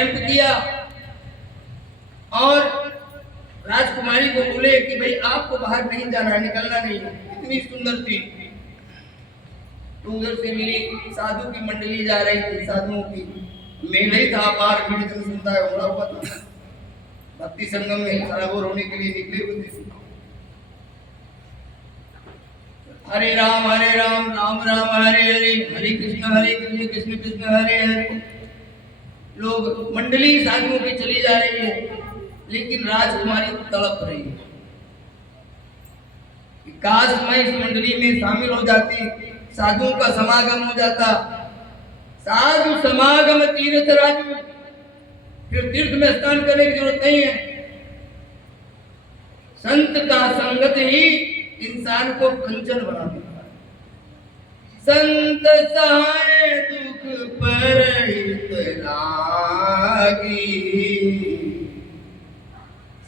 Camp किया और राजकुमारी को बोले कि भाई आपको बाहर नहीं जाना, निकलना नहीं। इतनी सुंदर थी। तो उधर से मेरी साधु की मंडली जा रही थी, साधुओं की मेला ही था, पार भीड़ जन सुनता है उमड़ा हुआ था। भक्ति संगम में सराबोर होने के लिए निकले हुए थे। हरे राम राम राम हरे हरे, हरे कृष्ण कृष्ण कृष्ण हरे हरे। लोग मंडली साधुओं की चली जा रही है, लेकिन राजकुमारी तड़प रही है कि काश मैं इस मंडली में शामिल हो जाती, साधुओं का समागम हो जाता। साधु समागम तीर्थ राजू, फिर तीर्थ में स्नान करने की जरूरत नहीं है। संत का संगत ही इंसान को कंचन बना देता है। संत सहाय दुख पर हित लागी।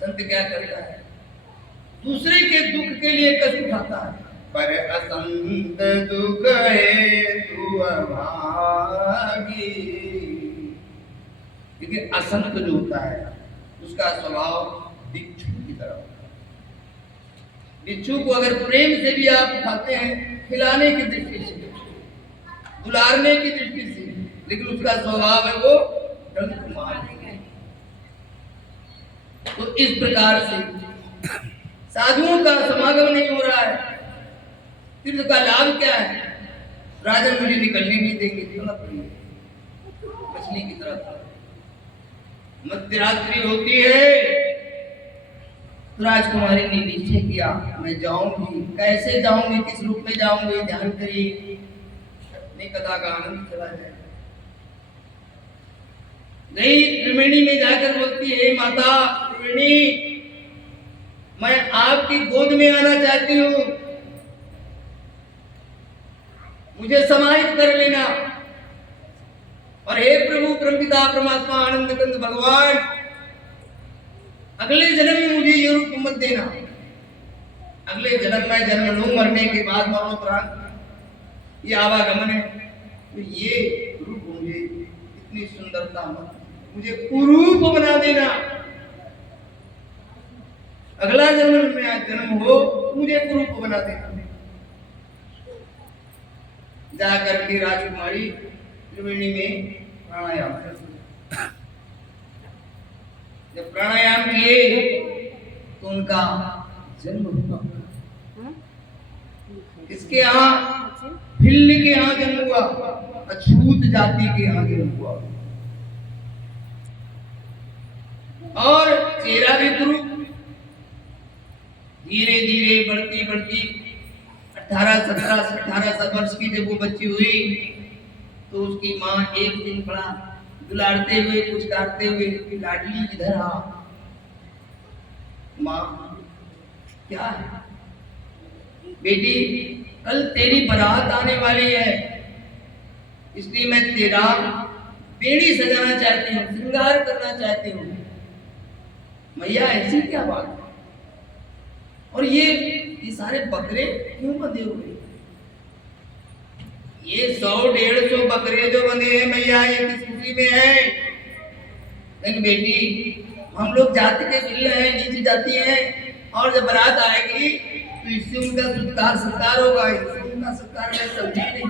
संत क्या करता है? दूसरे के दुख के लिए कष्ट उठाता है। पर असंत दुख है तू अभागी। लेकिन असंत जो होता है उसका स्वभाव बिच्छू की तरह होता है। बिच्छू को अगर प्रेम से भी आप उठाते हैं, खिलाने की दृष्टि से, दुलारने की दृष्टि से, लेकिन उसका स्वभाव है वो डंक मारने। तो इस प्रकार से साधुओं का समागम नहीं हो रहा है। तीर्थ का लाभ क्या है? राजन मुझे निकलने नहीं देंगे, मछली की तरह। मध्यरात्रि होती है तो राजकुमारी ने निश्चय किया, मैं जाऊंगी। कैसे जाऊंगी, किस रूप में जाऊंगी, ध्यान करिए, अपनी कथा का आनंद चला जाए। गई त्रिवेणी में जाकर बोलती है, माता त्रिवेणी, मैं आपकी गोद में आना चाहती हूँ, मुझे समाहित कर लेना। और हे प्रभु परमपिता परमात्मा आनंद कंद भगवान, अगले जन्म में मुझे ये रूप मत देना। अगले जन्म में जन्म लूं, मरने के बाद मरणोपरांत ये आवागमन है, तो ये रूप मुझे, इतनी सुंदरता मत, मुझे कुरूप बना देना। अगला जन्म में जन्म हो, मुझे कुरूप बना देना। जाकर के राजकुमारी त्रिवेणी में प्राणायाम कर, जब प्राणायाम किए तो उनका जन्म हुआ। किसके यहाँ? भिल्ल के यहाँ जन्म हुआ, अछूत जाति के यहाँ जन्म हुआ। और चेहरा भी कुरूप। धीरे धीरे बढ़ती बढ़ती 18 वर्ष की जब वो बच्ची हुई तो उसकी माँ एक दिन बड़ा दुलारते हुए, पुचकारते हुए, लाडली इधर आ। माँ क्या है? बेटी, कल तेरी बारात आने वाली है, इसलिए मैं तेरा बेड़ी सजाना चाहती हूँ, श्रृंगार करना चाहती हूँ। मैया ऐसी क्या बात है? और ये सारे बकरे क्यों बंधे हुए? ये 100-150 बकरे जो बंधे हैं मैया, ये किस खुशी में है? लेकिन बेटी, हम लोग जाति के बिल्ल हैं, नीचे जाती हैं, और जब बारात आएगी तो इससे उनका सत्कार होगा, इससे उनका सत्कार मैं समझी नहीं।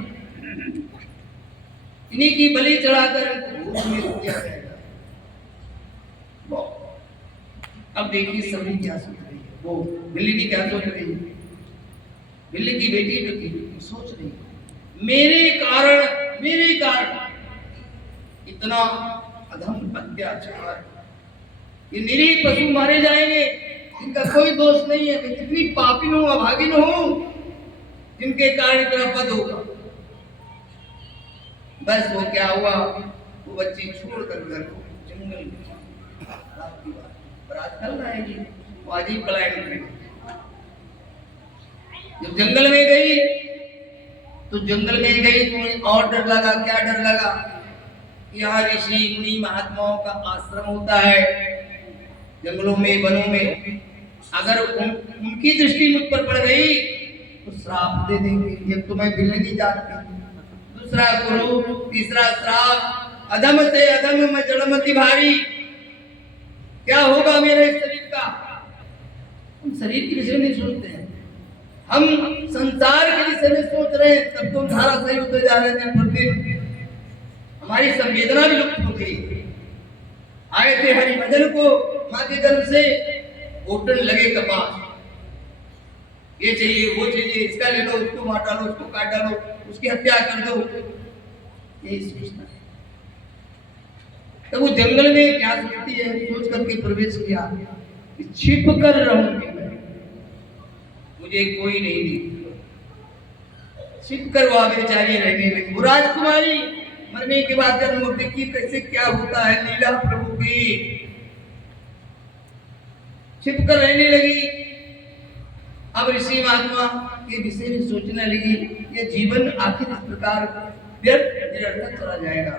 इन्हीं की बलि चढ़ाकर दिया जाएगा। अब देखिए सभी क्या सोच रही है, वो बिल्ली की क्या सोच रही है? बिल्ली की बेटी जो थी सोच रही है, मेरे कारण इतना अधम अत्याचार, ये निरीह पशु मारे जाएंगे, इनका कोई दोष नहीं है। मैं कितनी पापिन हूं, अभागिन हूं, जिनके कारण इतना पद होगा। बस वो क्या हुआ, वो बच्ची छोड़कर घर को जंगल में, बारात कल आएगी, वो अजीब पलायन करेगी। जब जंगल में गई तो और डर लगा। क्या डर लगा? यहाँ ऋषि मुनि महात्माओं का आश्रम होता है जंगलों में, वनों में। अगर उनकी दृष्टि मुझ पर पड़ गई तो श्राप दे देंगे, ये तो मैं बिल्ली नहीं जानती। दूसरा गुरु, तीसरा श्राप, अधम से अधम मैं जड़मति भारी, क्या होगा मेरे इस शरीर का। हम शरीर के विषय में नहीं सोचते हैं, हम संसार के विषय में सोच रहे हैं। तब तो धारा सही होते जा रहे हैं प्रतिदिन, हमारी संवेदना भी लुप्त हो गई। आए थे हरि भजन को, माँ के गर्भ से घोटन लगे कपास, ये चाहिए वो चाहिए, इसका ले लो, उसको मार डालो, उसको काट डालो, उसकी हत्या कर दो, यही सोचना है। तब वो जंगल में क्या सोचती है, सोच करके प्रवेश किया कि छिप कर रहूंगी मैं, मुझे कोई नहीं दिखेगा। छिप कर वो बेचारी रहने लगी। वो राजकुमारी मरने के बाद जन्म मुक्ति की कैसे क्या होता है लीला प्रभु की, छिप कर रहने लगी। अब ऋषि महात्मा के विषय में सोचने लगी, ये जीवन आखिर इस प्रकार व्यर्थ निरर्थक चला जाएगा।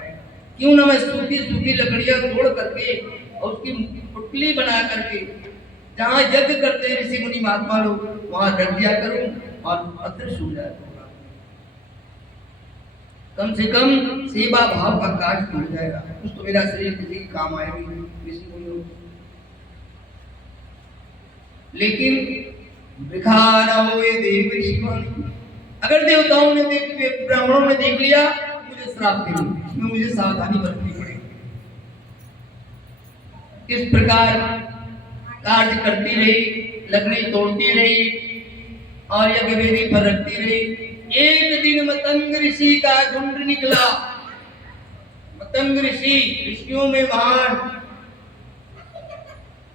क्यों ना मैं सूखी सूखी लकड़ियां तोड़ करके और उसकी पुतली बना करके जहाँ यज्ञ करते हैं ऋषि मुनि महात्मा लोग, वहां रख दिया करूं और अदृश्य हो जाएगा। कम से कम सेवा भाव का कार्य हो जाएगा, कुछ तो मेरा शरीर किसी के काम आएगी ऋषि मुनियों। लेकिन वृखा न होए देव ऋषिवाणी, अगर देवताओं ने देख लिया, ब्राह्मणों ने देख लिया, मुझे श्राप देंगे, इसमें मुझे सावधानी बरतनी पड़ेगी। इस प्रकार कार्य करती रही, लकड़ी तोड़ती रही और यज्ञ वेदी पर रखती रही। एक दिन मतंग ऋषि का झुंड निकला। मतंग ऋषि ऋषियों में महान,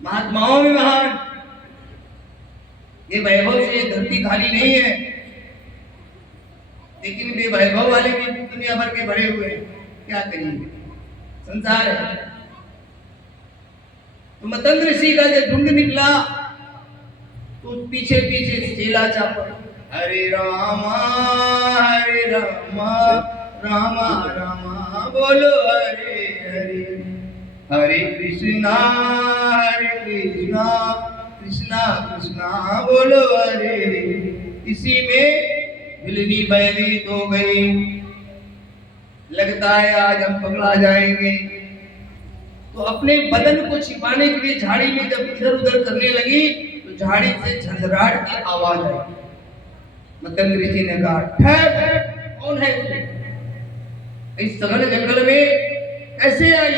महात्माओं में महान। ये वैभव से धरती खाली नहीं है, लेकिन वे वैभव वाले भी दुनिया भर के भरे हुए हैं, क्या करेंगे, संसार है। तो मतंग ऋषि का जब झुंड निकला तो पीछे पीछे चेला चापा, हरे रामा रामा रामा बोलो हरे हरे, हरे कृष्णा कृष्णा कृष्णा बोलो हरे। इसी में बिल्ली भयभीत हो गई, लगता है आज हम पकड़ा जाएंगे। तो अपने बदन को छिपाने के लिए झाड़ी में जब इधर उधर करने लगी तो झाड़ी से झंझराहट की आवाज आई। मतंग ऋषि ने कहा, ठहर, कौन है तू? इस सघन जंगल में कैसे आई?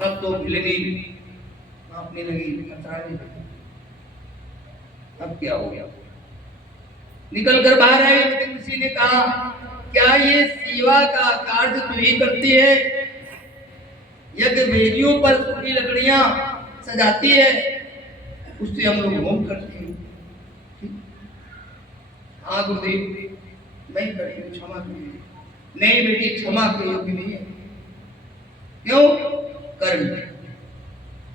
अब तो बिल्ली कांपने लगी, मचाने लगी। अब क्या हो गया? निकल कर बाहर आई। मतंग ऋषि ने कहा, क्या ये सेवा का कार्य तू ही करती है? यज्ञ वेदियों पर सूखी लकड़ियां सजाती है, उससे हम लोग होम करते हैं। हाँ गुरुदेव, मैं करी हूँ, क्षमा करिए। नहीं बेटी, क्षमा के योग्य नहीं है। क्यों? कर्म।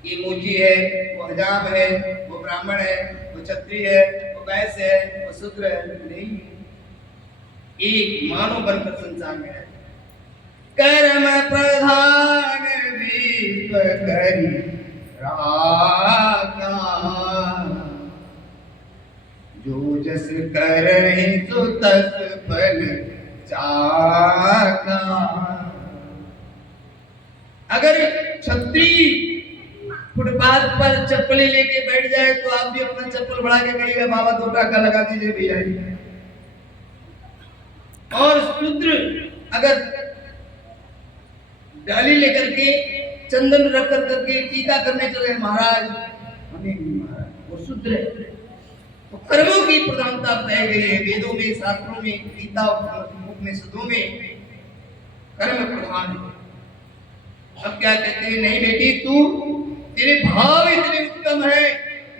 ये मोची है, वो हजाम है, वो ब्राह्मण है, वो क्षत्रिय है, वो वैश्य है, वो शूद्र है, नहीं। एक मानव बनकर संसार में है। कर्म प्रधान विश्व करी राखा, जो जस करहि सो तस फल चाखा। अगर क्षत्रिय फुटपाथ पर चप्पलें लेके बैठ जाए तो आप भी अपना चप्पल बढ़ा के कहिएगा, बाबा 2 टाका लगा दीजिए भैया। और शूद्र अगर डाली लेकर के चंदन रख कर करके टीका करने चले, महाराज हमें नहीं महाराज, वो शूद्र है। तो कर्मों की प्रधानता पाई गई है वेदों में, शास्त्रों में, गीता उपनिषदों में कर्म प्रधान है। अब क्या कहते हैं, नहीं बेटी, तू तेरे भाव इतने उत्तम है,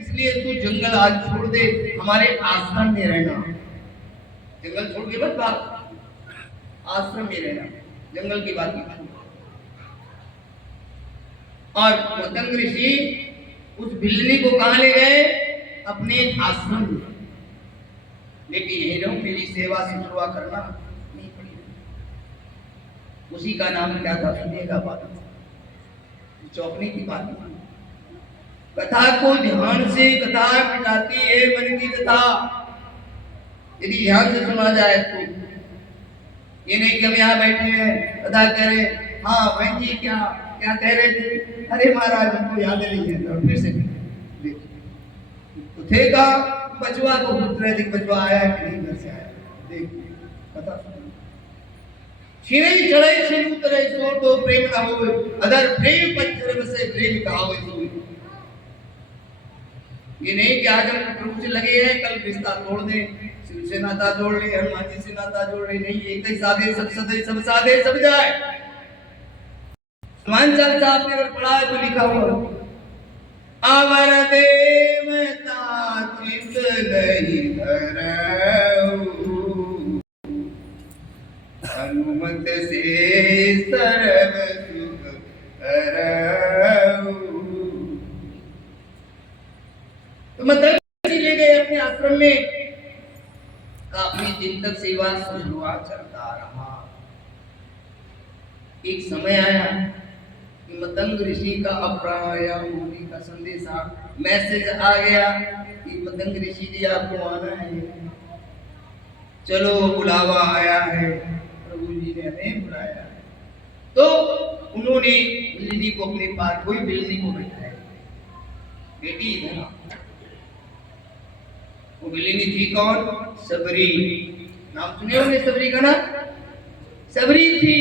इसलिए तू जंगल आज छोड़ दे, हमारे आश्रम में रहना। जंगल छोड़ के मत भाग, आश्रम में रहना, जंगल की बात नहीं। और मतंग ऋषि उस बिल्ली को कहां ले गए? अपने आश्रम में। बेटी यही रहूं, मेरी सेवा शुश्रूषा करना नहीं पड़ी। उसी का नाम क्या था? सुनिएगा बात, चौंकने की बात। कथा को ध्यान से, कथा मिटाती है मन की कथा, यदि ध्यान से सुना जाए तो। ये नहीं कि हम यहाँ बैठे हैं अदा करे, हाँ बहन जी क्या क्या कह रहे थे, अरे महाराज हमको याद नहीं है, तो फिर से तो थे का बचवा को पूछ रहे थे, बचवा आया कि नहीं घर से आया, देख पता छिड़ई चढ़ई से उतरे सो तो प्रेम ना होवे, अदर प्रेम पत्थर से प्रेम कहावे सोई। ये नहीं कि आज हम प्रभु से लगे हैं कल रिश्ता तोड़ दे, शिव से नाता जोड़ ले, हनुमान जी से नाता जोड़ ले, नहीं एक ही साधे सब सदे सब साधे सब जाए। हनुमान चालीसा आपने अगर पढ़ा है तो लिखा हुआ अवर देवता चित नहीं धरऊ, हनुमत से सर्व सुख करऊ। तो मतलब ले गए अपने आश्रम में, काफी दिन तक सेवा शुरुआत चलता रहा। एक समय आया कि मतंग ऋषि का अप्राया होने का संदेश मैसेज आ गया कि मतंग ऋषि जी आपको आना है, चलो बुलावा आया है, प्रभु जी ने हमें बुलाया। तो उन्होंने बिल्ली को अपने पास, कोई बिल्ली को बैठाया, बेटी इधर आओ। वो बिल्ली थी कौन? सबरी। नाम सुने होंगे सबरी का नाम? सबरी थी।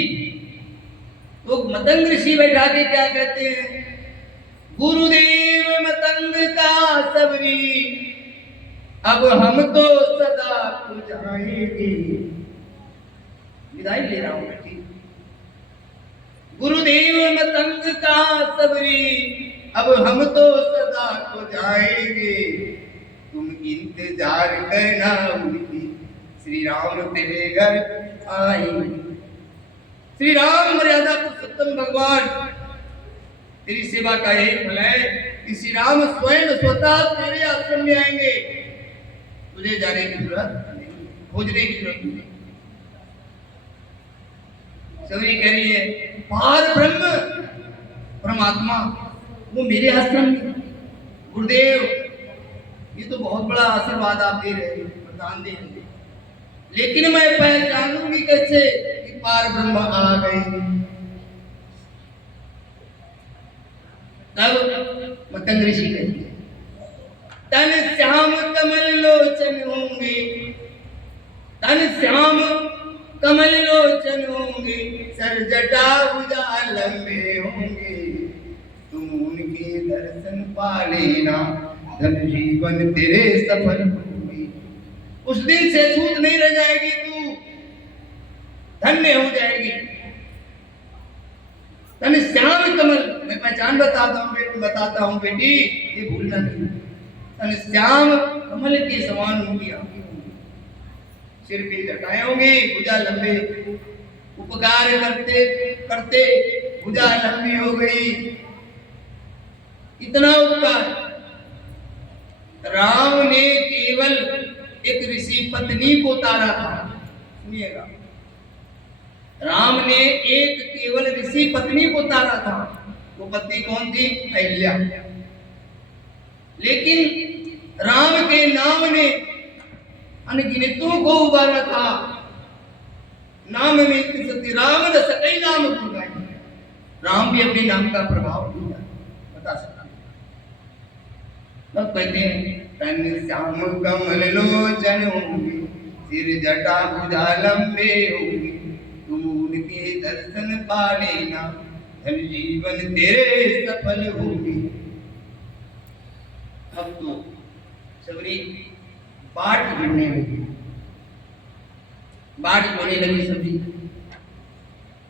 तो मतंग ऋषि बैठा के क्या कहते हैं, गुरुदेव मतंग का सबरी, अब हम तो सदा जाएंगे। विदाई ले रहा हूं बेटी। गुरुदेव मतंग का सबरी, अब हम तो सदा को जाएंगे, तुम इंतजार करना उनकी, श्री राम तेरे घर आएंगे। श्री राम मर्यादा पुरुषोत्तम भगवान तेरी सेवा का एक फल है कि श्री राम स्वयं स्वतः तेरे आश्रम में आएंगे, तुझे जाने की जरूरत नहीं, खोजने की जरूरत नहीं। सबरी कह रही है पार ब्रह्म परमात्मा वो मेरे आश्रम में, गुरुदेव ये तो बहुत बड़ा आशीर्वाद आप दे रहे हैं, वरदान दे रहे हैं, लेकिन मैं पहचानूंगी कैसे कि पार ब्रह्म आ गए। तब मतंग ऋषि कहते हैं तन श्याम कमल लोचन होंगे, तन श्याम कमल लोचन होंगे, सर जटा भुजा लंबे होंगे, तुम उनके दर्शन पा लेना, धन जीवन तेरे सफल होगी। उस दिन से छूट नहीं रह जाएगी, तू धन्य हो जाएगी। तन श्याम कमल, मैं पहचान बताता हूँ बेटी, ये भूलना नहीं। तन श्याम कमल के समान उनकी आंखें होंगी, सिर पे जटाएं होंगी, भुजा लंबे, उपकार करते करते भुजा लंबी हो गई। इतना उपकार राम ने केवल एक ऋषि पत्नी को तारा था। सुनिएगा, राम ने एक केवल ऋषि पत्नी को तारा था। वो पत्नी कौन थी? अहिल्या। लेकिन राम के नाम ने अनगिनतों को उबारा था। नाम में सत्य राम न सकई नाम भूलाए, राम भी अपने नाम का प्रभाव भूला बता सकता। तब कहते हैं तन श्याम कमल लोचन होंगे, सिर जटा भुजा लंबे होंगे, तुम उनके दर्शन पा लेना, धन जीवन तेरे सफल होगी। अब तो सबरी बाट गिरने लगी, बाट होने लगी सबरी,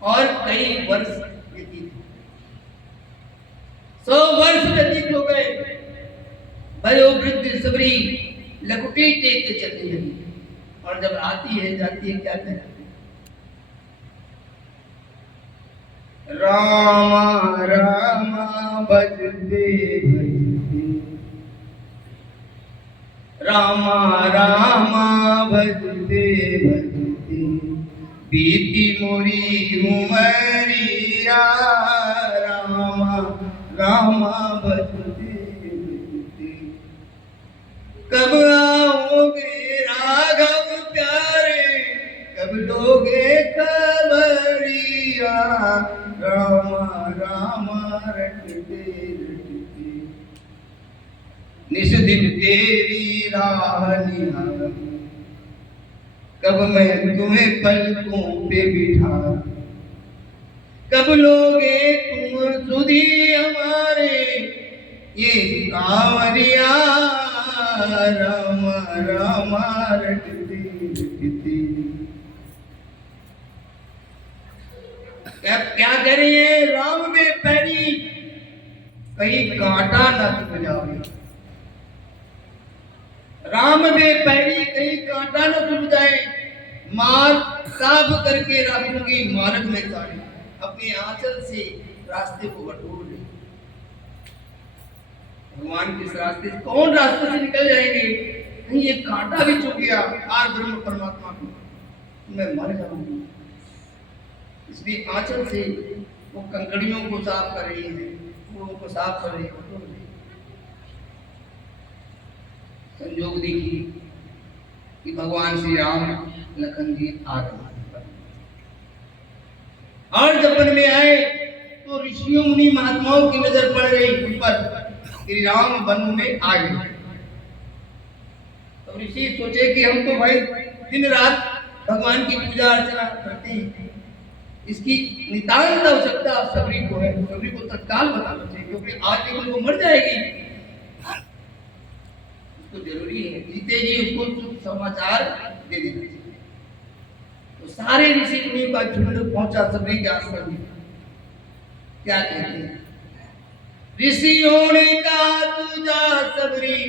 और कई वर्ष व्यतीत, 100 वर्ष व्यतीत हो गए। वयोवृद्ध सबरी लकुटी टेक के चलती लगी, और जब आती है जाती है क्या कहती है? रामा रामा भजते भजते, रामा रामा भजते भजते, बीती मोरी उमरिया, रामा रामा भजते भजते, कब आओगे राघव प्यारे, कब लोगे सबरिया राम राम रटते रटते निस दिन तेरी राह निहारूं, कब मैं तुम्हें पलकों पे बिठा, कब लोगे तुम सुधी हमारे ये कांवरिया राम राम रटते रटते। क्या कह रही है? राम में पैरी कहीं कांटा न चुभ जाए, राम में पैरी कहीं कांटा न चुभ जाए, मार साफ करके रखूंगी मार्ग में साड़ी, अपने आंचल से रास्ते को बटोर ले। भगवान किस रास्ते से, कौन रास्ते से निकल जाएंगे? कहीं ये कांटा भी चुभ गया आर ब्रह्म परमात्मा को, मैं मर जाऊंगी। इसलिए आंचल से वो कंकड़ियों को साफ कर रही है, वो को साफ कर रही है। संयोग देखिए कि भगवान श्री राम लखन जी आ गए और जब वन में आए तो ऋषियों मुनि महात्माओं की नजर पड़ गई उन पर, श्री राम वन में आ गए। तो ऋषि सोचे कि हम तो भाई दिन रात भगवान की पूजा अर्चना करते हैं, इसकी नितांत आवश्यकता सबरी को है, सबरी को तत्काल बताना चाहिए, क्योंकि आज केवल वो मर जाएगी, उसको जरूरी है जीते जी उसको शुभ समाचार दे देना चाहिए। तो सारे ऋषि मुनियों का झुंड पहुंचा सबरी के आश्रम में। क्या कहते हैं? ऋषियों ने कहा तू जा सबरी,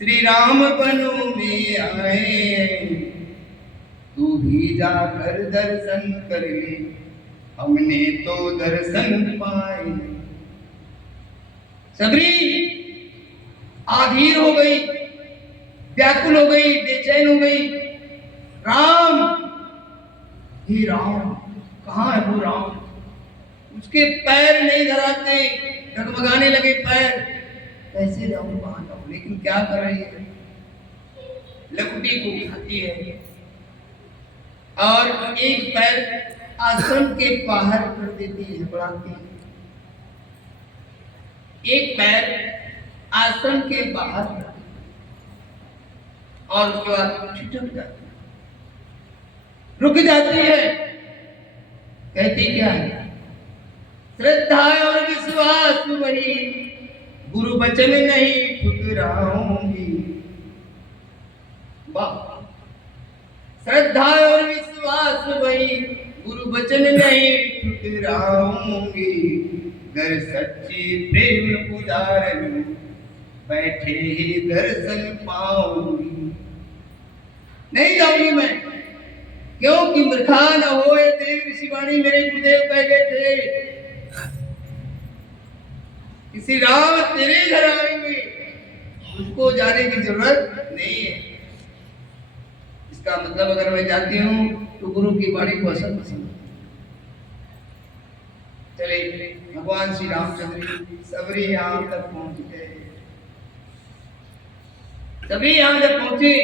श्री राम वनों में आए, तू भी जाकर दर्शन कर ले, हमने तो दर्शन पाए। सबरी आधीर हो गई, व्याकुल हो गई, बेचैन हो गई। राम, हे राम, कहाँ है वो राम? उसके पैर नहीं धराते, डगमगाने लगे पैर, कैसे जाऊं वहां जाऊं? लेकिन क्या कर रही है? लकुटी को उठाती है और एक पैर आश्रम के बाहर कर देती है, बढ़ाती है। एक पैर आश्रम के बाहर और उसके बाद छिटक जाती है, रुक जाती है। कहती क्या है? श्रद्धा और विश्वास वही, गुरु वचन नहीं ठुकराऊंगी। वाह! श्रद्धा और विश्वास वही, गुरु वचन नहीं ठुकराऊंगी। घर सच्ची प्रेम पुजारन, बैठे ही दर्शन पाऊंगी। नहीं जाऊंगी मैं, क्योंकि मृखा न होए देव शिवानी मेरे गुरुदेव कह गए थे, किसी राम तेरे घर आएंगे, उसको जाने की जरूरत नहीं है। इसका मतलब अगर मैं जाती हूँ तो गुरु की वाणी को असर पसंद। चले भगवान श्री रामचंद्र सबरी यहाँ तक पहुंच गए। सबरी यहाँ जब पहुंचे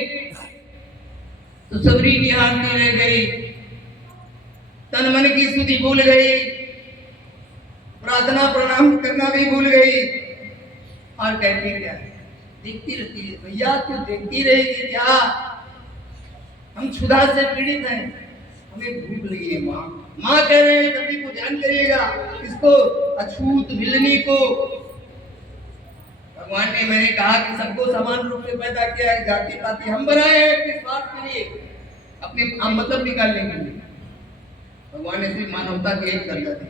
तो सबरी की आरती रह गई, तन मन की स्तुति भूल गई, प्रार्थना प्रणाम करना भी भूल गई। और कहती क्या? देखती रहती है। भैया तू देखती रहेगी क्या? हम क्षुधा से पीड़ित हैं, हमें भूख लगी है। माँ माँ कह रहे हैं सभी को ध्यान करिएगा, इसको अछूत भिलनी को। भगवान ने, मैंने कहा कि सबको समान रूप से पैदा किया है, जाति पाति हम बनाए हैं अपने स्वार्थ के लिए, अपने मतलब निकालने के लिए। भगवान ने सिर्फ मानवता की एक दर्जा दी।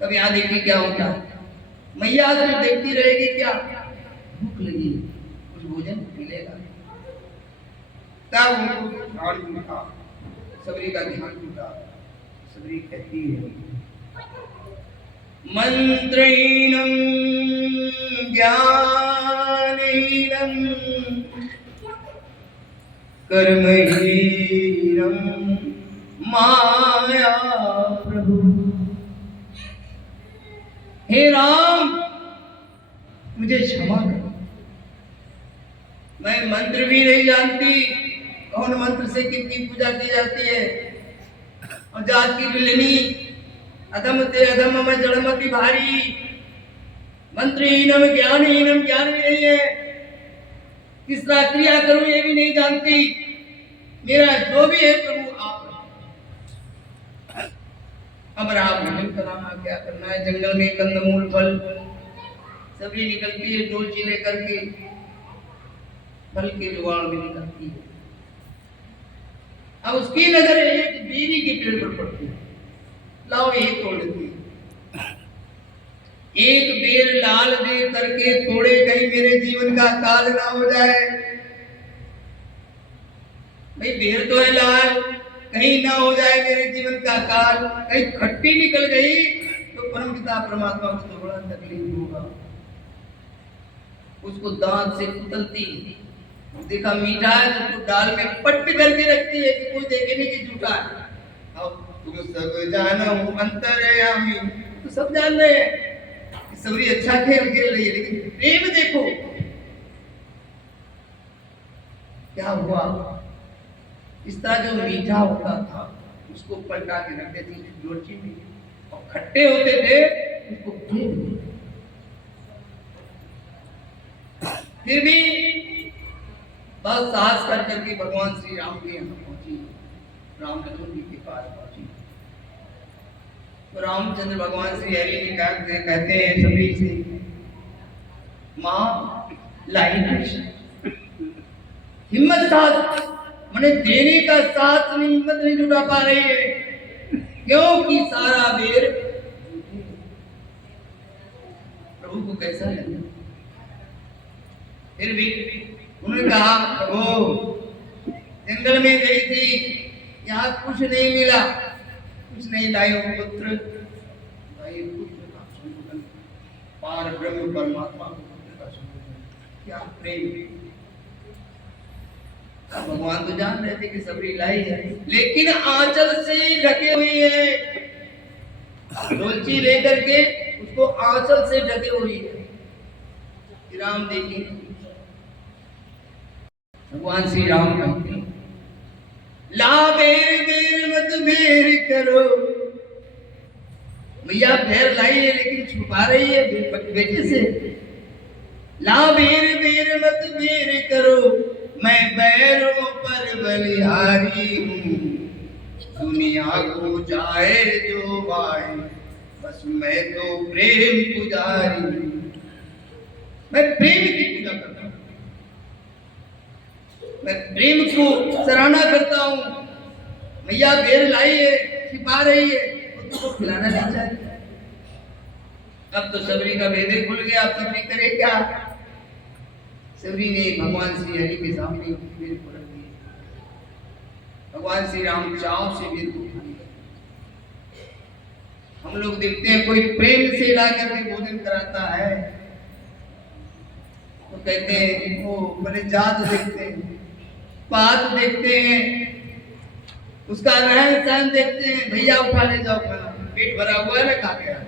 तब यहाँ देखिए क्या होता है। मैया सिर्फ देखती रहेगी क्या? भूख लगी, कुछ भोजन मिलेगा। तब उनको ध्यान टूटा, सबरी का ध्यान टूटा। सबरी कहती है, मंत्रहीनम ज्ञानहीनम कर्महीनम माया प्रभु। हे राम, मुझे क्षमा करो, मैं मंत्र भी नहीं जानती, कौन मंत्र से किनकी पूजा की जाती है। और जात की बिलनी अधम ते अधम में जड़मति भारी, मंत्रहीनम ज्ञानहीनम, ज्ञान भी नहीं है, किस तरह क्रिया करूं ये भी नहीं जानती। मेरा जो भी है प्रभु आप। अब राम भजन कराना क्या करना है। जंगल में कंदमूल फल सभी निकलती है, डोलची लेकर के फल के जुगाड़ में निकलती है। अब उसकी नजर एक बीरी के पेड़ पर पड़ती है, लाओ ये तोड़ देती है। एक बेर लाल दे करके तोड़े, कहीं मेरे जीवन का काल ना हो जाए। भाई बेर तो है लाल, कहीं ना हो जाए मेरे जीवन का काल। कहीं खट्टी निकल गई तो परमपिता परमात्मा को तो बड़ा तकलीफ होगा। उसको दांत से कुतलती, देखा मीठा है तो उसको दाल में पट्ट करके रखती है कि कोई देखे नहीं कि झूठा है। अब तुम सब जानो अंतर्यामी, तो सब जान रहे हैं कि सबरी अच्छा खेल खेल रही है, लेकिन प्रेम देखो क्या हुआ। इस तरह जो मीठा होता था उसको पलटा के रख देती डोलची में, और खट्टे होते थे उसको फेंक देते। फिर भी बस साहस कर करके भगवान श्री राम के यहाँ पहुंची, राम लक्ष्मण जी के पास पहुंची। तो रामचंद्र भगवान श्री हरि ने कहते हैं सभी से, मां लाई हिम्मत साथ मैंने देने का साथ नहीं, हिम्मत नहीं जुटा पा रही है, क्योंकि सारा बेर प्रभु को कैसा लगा। फिर भी उन्होंने कहा प्रभु जंगल में गई थी, यहाँ कुछ नहीं मिला, कुछ नहीं लाई हो पुत्र, भाई पुत्र का संबोधन, पार ब्रह्म परमात्मा को पुत्र का संबोधन, क्या प्रेम। भगवान तो जान रहे थे कि सबरी लाई है, लेकिन आंचल से ढके हुई है, डोलची लेकर के उसको आंचल से ढके हुई है। राम देखिए, भगवान श्री राम कहते ला बेर बेर मत बेर करो। मैया बेर लाई है लेकिन छुपा रही है बेटे से। ला बेर बेर मत बेर करो, मैं बैरों पर बलिहारी हूँ, दुनिया को चाहे जो भाई, बस मैं तो प्रेम पुजारी हूँ। मैं प्रेम की पूजा करता हूँ, मैं प्रेम को सराहना करता हूँ। मैया बेर लाई है, छिपा रही है, उसको खिलाना नहीं चाहिए। अब तो सबरी का भेदे खुल गया, अब सबरी करे क्या। सबरी ने भगवान श्री हरि के सामने बेर को रख दिया। भगवान श्री राम चाव से बेर को उठाने लगे। हम लोग देखते हैं कोई प्रेम से ला करके भोजन कराता है तो कहते हैं वो बड़े जात देखते हैं, बात देखते हैं, उसका रहन सहन देखते हैं, भैया उठा ले जाओ खाना, पेट भरा हुआ है ना खा गया।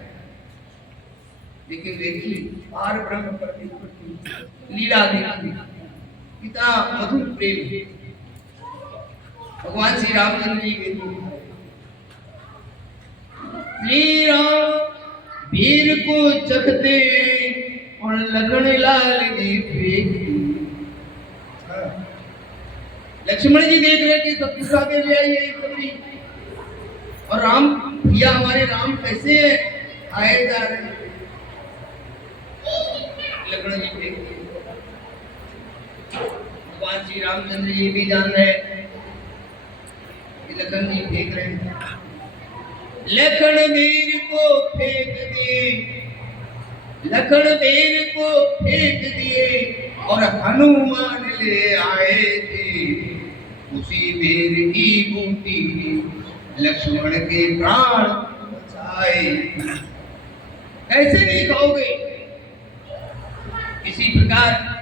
लेकिन देखिए पार ब्रह्म प्रति लीला देखिए कितना मधुर प्रेम है। भगवान श्री रामचंद्र जी श्री राम वीर को चखते और लखन लाल ने फेंक। लक्ष्मण जी देख रहे कि सब कुछ आगे ले आई है सबरी, और राम भैया हमारे राम कैसे आए जा रहे हैं। लक्ष्मण जी देखते भगवान श्री रामचंद्र जी भी जान रहे कि लखन जी फेंक रहे हैं। लखन वीर को फेंक दिए, लखन वीर को फेंक दिए, और हनुमान ले आए थे उसी वीर की बूटी, लक्ष्मण के प्राण बचाए। ऐसे नहीं कहोगे। इसी प्रकार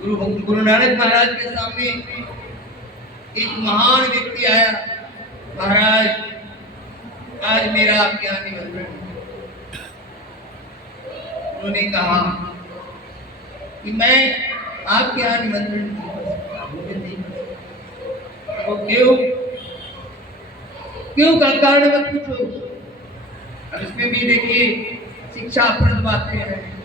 गुरु नानक महाराज के सामने एक महान व्यक्ति आया, महाराज आज मेरा आपके यहाँ निमंत्रण है। उन्होंने कहा कि मैं आपके यहाँ निमंत्रण नहीं तो क्यों क्यों का कारण मत पूछो। अब इसमें भी देखिए शिक्षाप्रद बातें हैं।